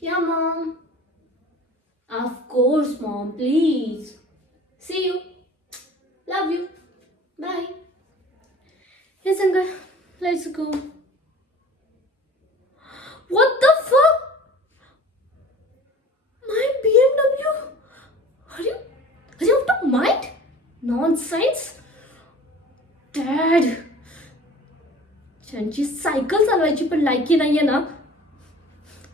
Yeah, mom. Of course, mom. Please. See you. Love you. Bye. Yes, uncle. Let's go. What the fuck? My BMW? Are you out of mind? Nonsense. Dad. ज्यांची cycle चालवायची पण लायकी नाहीये ना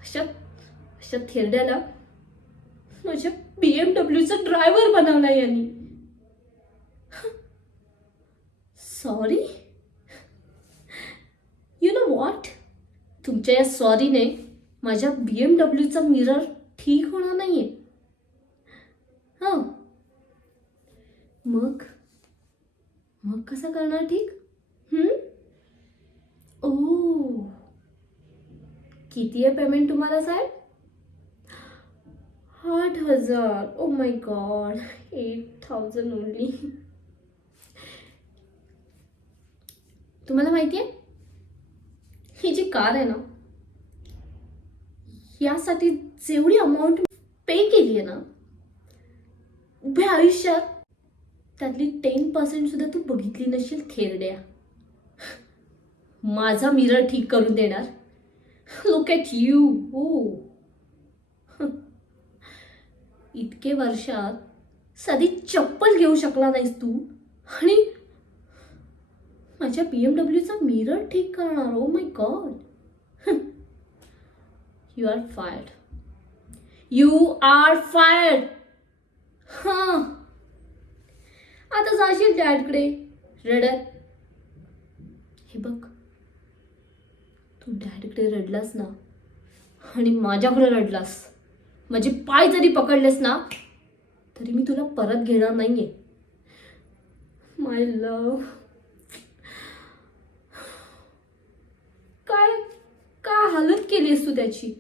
अशा अशा थेरड्याला माझ्या BMWचा driver बनवला यांनी. सॉरी. यू नो व्हॉट, तुमच्या या सॉरीने माझ्या BMWचा मिरर ठीक होणार नाहीये. हां, मग मग कसं करणार ठीक? ओ, किती आहे पेमेंट तुम्हाला साहेब? 8,000. ओ माय गॉड, 8,000 ओनली. तुम्हाला माहिती आहे, ही जी कार आहे ना, यासाठी जेवढी अमाऊंट पे केली आहे ना उभ्या आयुष्यात, त्यातली 10% सुद्धा तू बघितली नसेल थेरड्या. माझा मिरर ठीक करून देणार. Look at you. ओ, इतके वर्षात साधी चप्पल घेऊ शकला नाहीस तू आणि माझ्या BMWचा मिरर ठीक करणार. Oh my God. You are fired. You are fired. हां, आता जाशील डॅडकडे रडत. हे बघ, तू डॅडकडे रडलास ना आणि माझ्याकडे रडलास, माझे पाय जरी पकडलेस ना तरी मी तुला परत घेणार नाहीये. माय लव्ह. काय काय हालत केलीस तू त्याची.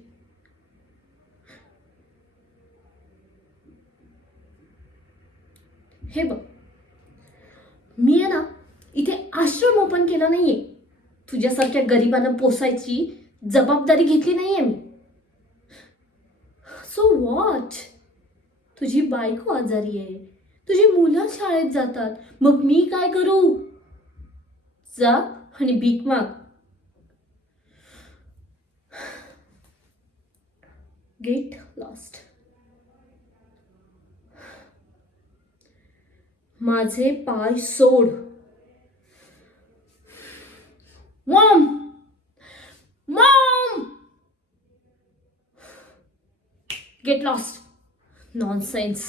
हे बघ, मी आहे ना इथे आश्रम ओपन केला नाहीये. तुझ्यासारख्या गरिबांना पोसायची जबाबदारी घेतली नाहीये मी. सो व्हॉट, तुझी बायको आजारी आहे, तुझी मुलं शाळेत जातात, मग मी काय करू? जा आणि भीक माग. Get lost. माझे पाय सोड. Maugham, Maugham. Get lost. Nonsense.